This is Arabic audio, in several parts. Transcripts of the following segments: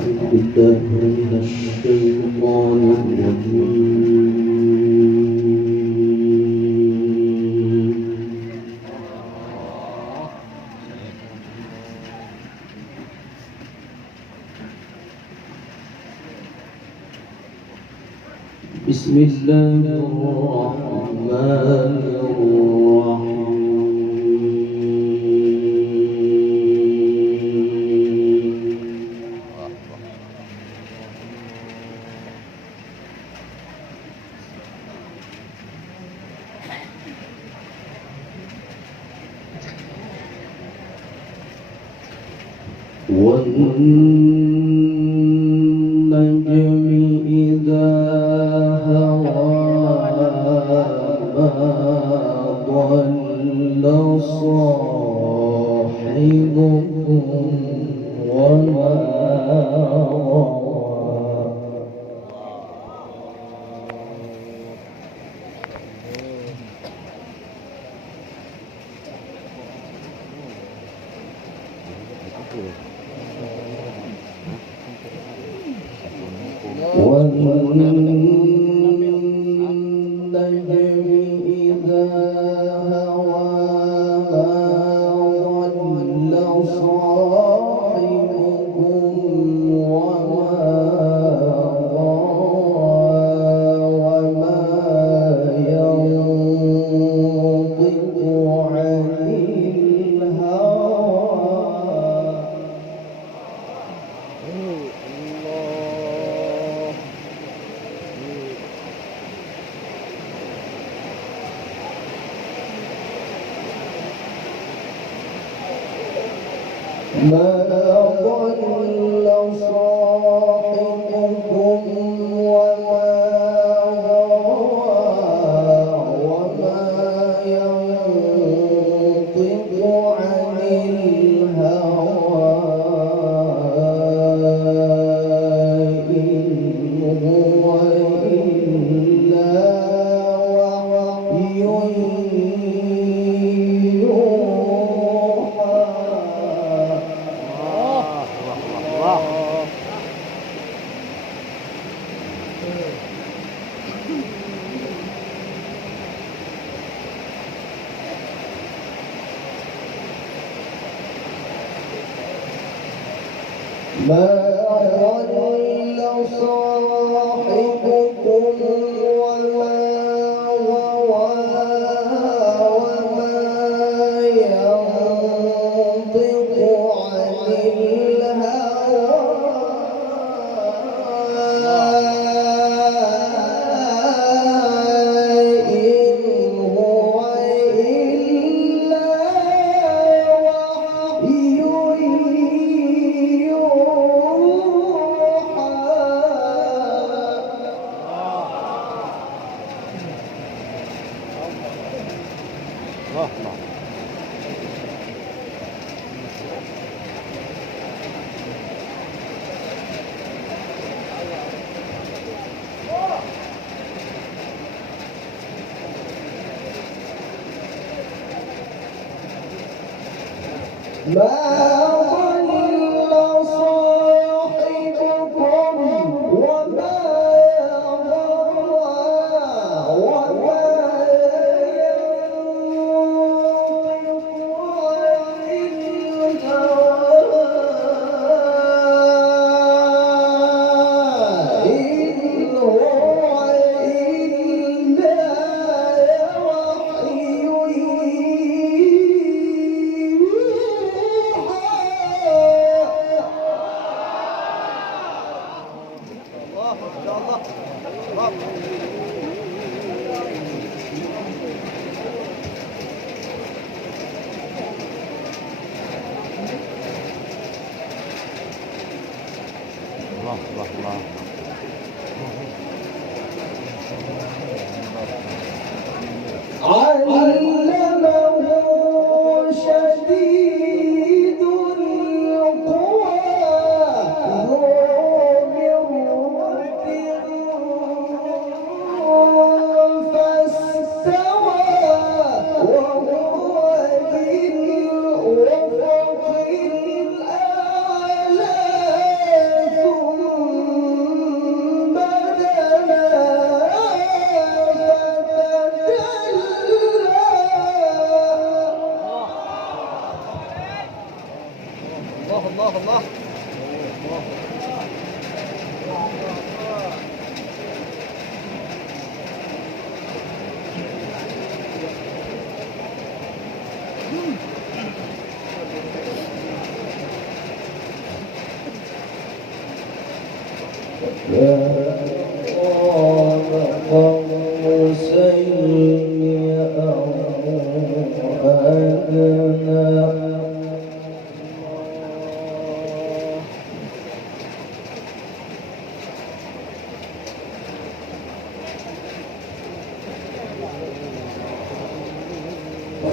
بالله من الشيطان الرجيم. بسم الله الرحمن الرحيم. والنجم إذا هوى ما ضل صاحبكم وما والنجم إذا هوى ما ضل صاحبكم وما غوى وما ينطق عن ما ضل صاحبكم وما غوى وما ينطق عن الهوى إن هو إلا وحي ما ضل صاحبكم وما غوى وما ينطق عن الهوى إن هو إلا وحي ما ضل صاحبكم وما غوى وما ينطق عن الهوى إن هو إلا وحي علمه شديد القوى ذو مرة فاستوى وهو بالأفق الأعلى قاب قوسين أو أدنى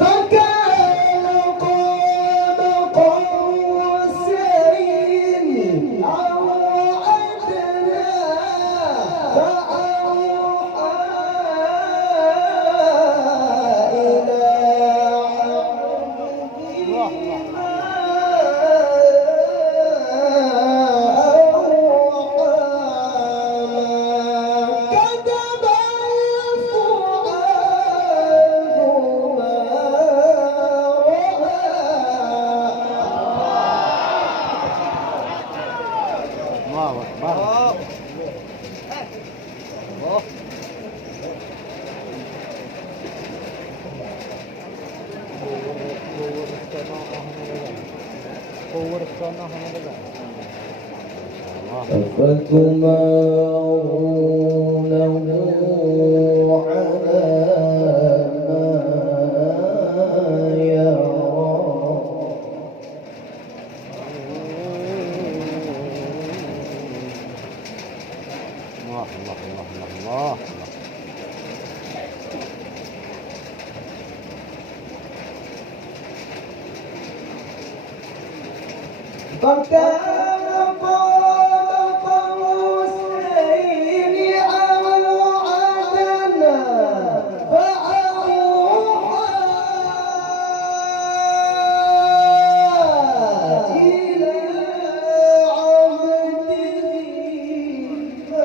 فكان قاب قوسين أو أدنى فأوحى إلى عبده ما أوحى كتب الفؤاد ما الله أكبر. أفتمارونه على ما يرى الله الله الله الله الله. فكان قاب قوسين أو أدنى فأوحى إلى عبده ما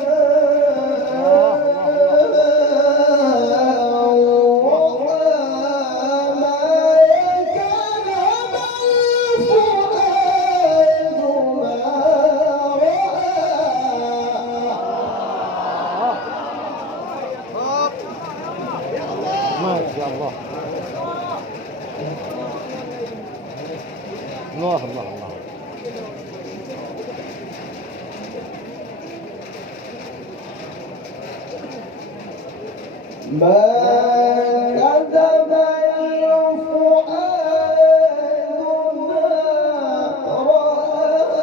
ما شاء الله. الله الله الله. ما كذب الفؤاد ما رأى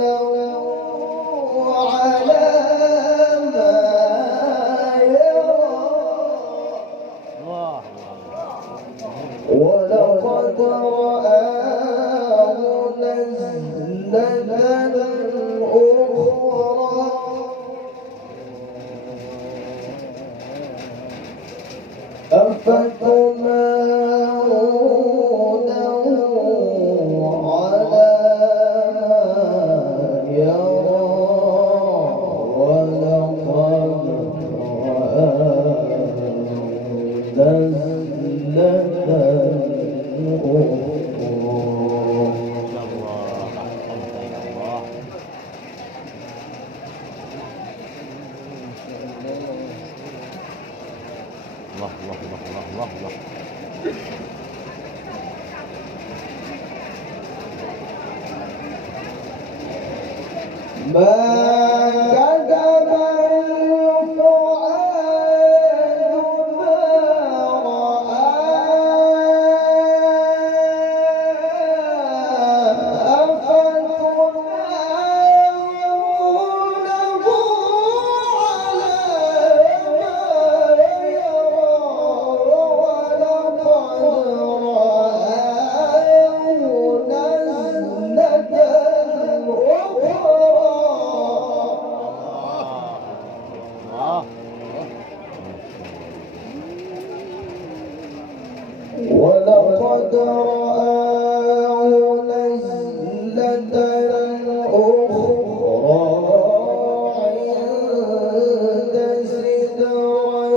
أفتمارونه على ما يرى الله ولقد رآه نزلة أخرى أفتمارونه على ما يرى ولقد رآه نزلة أخرى الله الله الله الله الله. ما كذب الفؤاد ما رأى أفتمارونه على ما يرى ولقد رآه نزلة ولقد رآه نزلة أخرى عند سدرة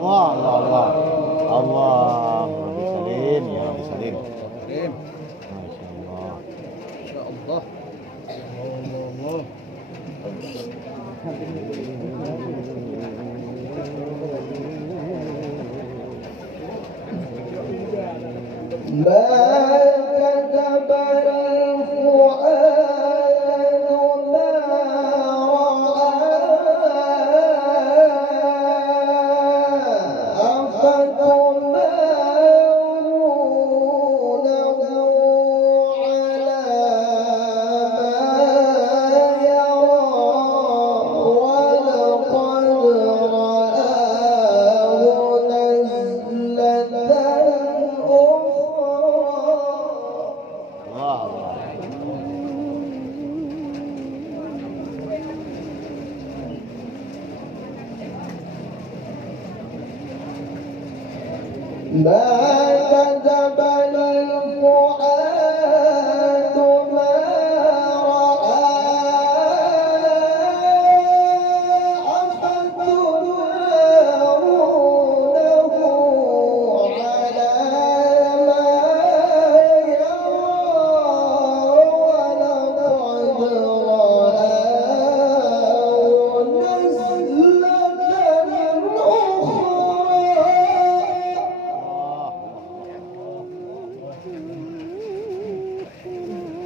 Allah, Allah, Allah, Rabbi Salim, ya Rabbi Salim. Salim. Masya Allah. Masya Allah. Allah. ما كذب الفؤاد ما رأى أفتمارونه على ما يرى ولقد رآه نزلة Allah, Allah. ما كذب الفؤاد ما رأى أفتمارونه على ما يرى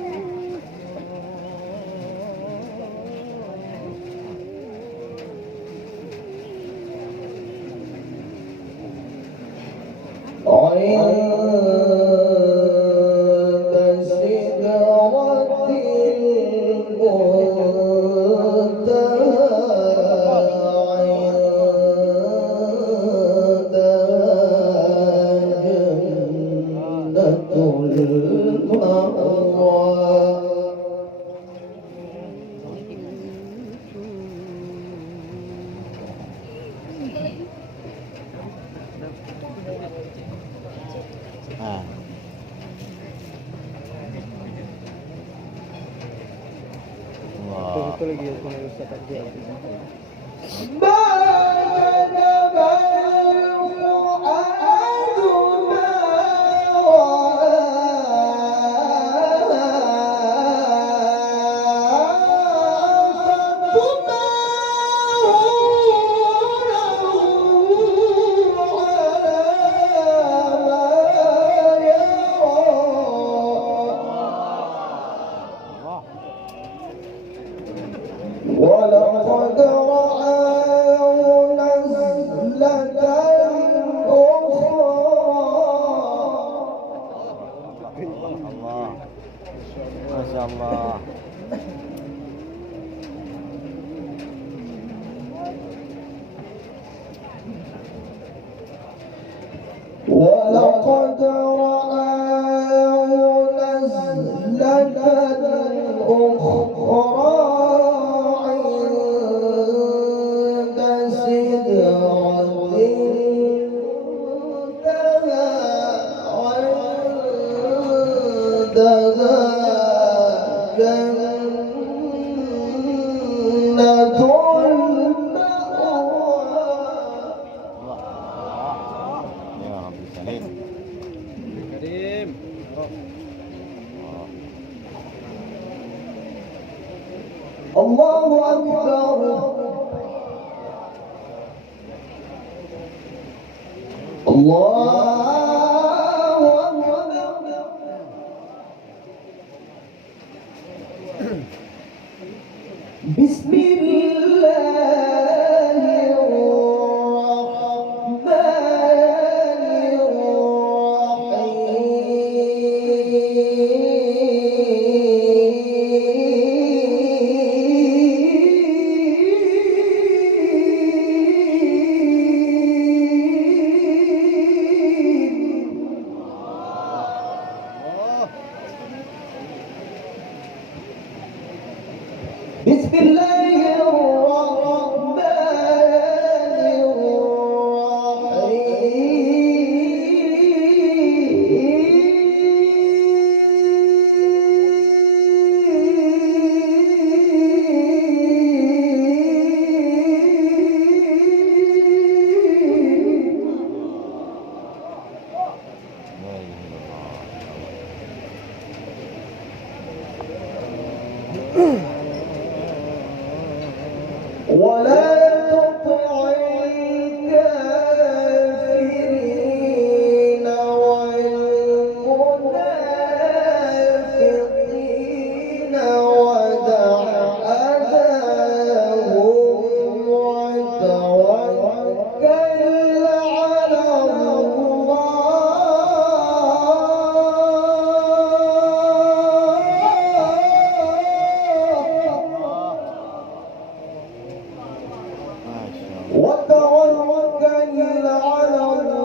ولقد رآه نزلة أخرى عند سدرة المنتهى عندها جنة المأوى Ah. Allah. Ito lagi ako na sa tagdi. ما كذب الفؤاد ما Allah. ولقد رآه نزلة أخرى Allah. Masya Allah. ولقد رآه نزلة أخرى عند سدرة المنتهى عندها جنة المأوى Allah. Ya Rabbi Salim. Karim. الله أكبر الله أكبر بسم الله الرحمن الرحيم بسم الله الرحمن ولا تطع الكافرين والمنافقين ودع أذاهم وتوكل على الله ما شاء الله. وتوكل على الله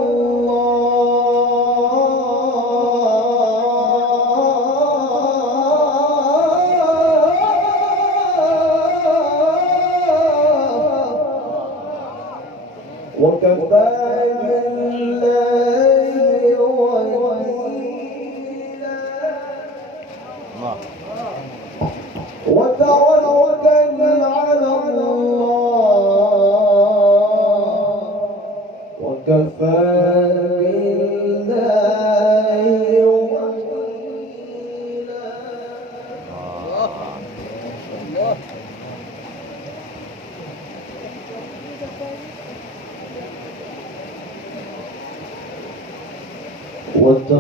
وكفى بالله وكيلا الله. وتوكل على الله وكفى بالله وكيلا الله.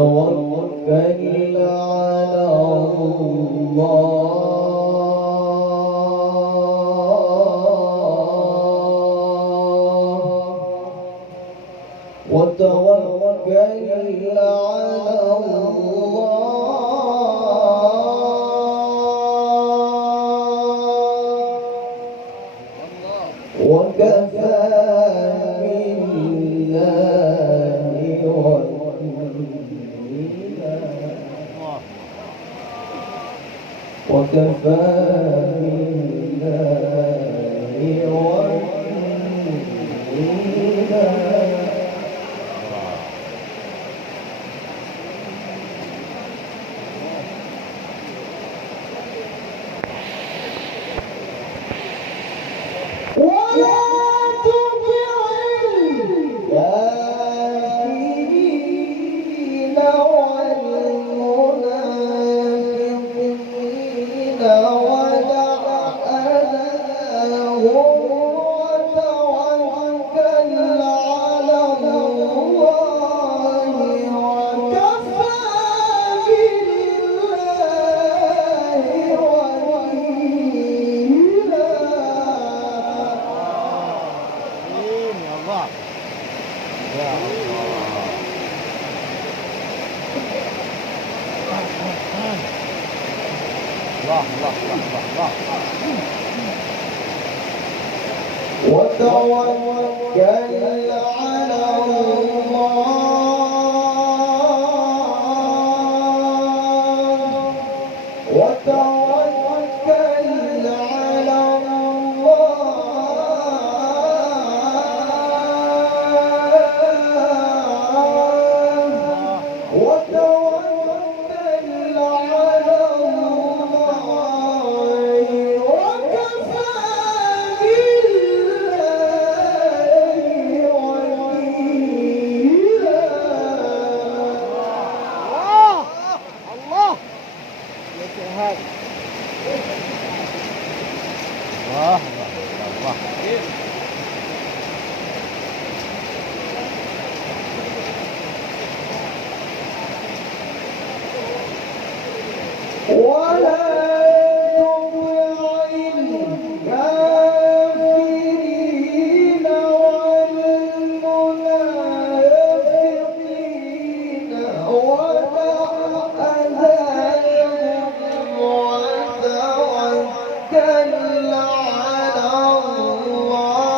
وتوكل على الله وتوكل على الله وكفى بالله وكيلا وكفى بالله وكيلا ولا تطع الكافرين والمنافقين ودع أذاهم وتوكل على الله وكفى بالله وكيلا يا الله. يا الله. الله الله الله الله. وتوكل على الله وتوكل على الله وتوكل على الله وكفى بالله وكيلا الله. يا شهاد. الله الله. ولا تطع الكافرين والمنافقين ودع أذاهم وتوكل على الله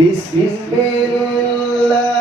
بسم الله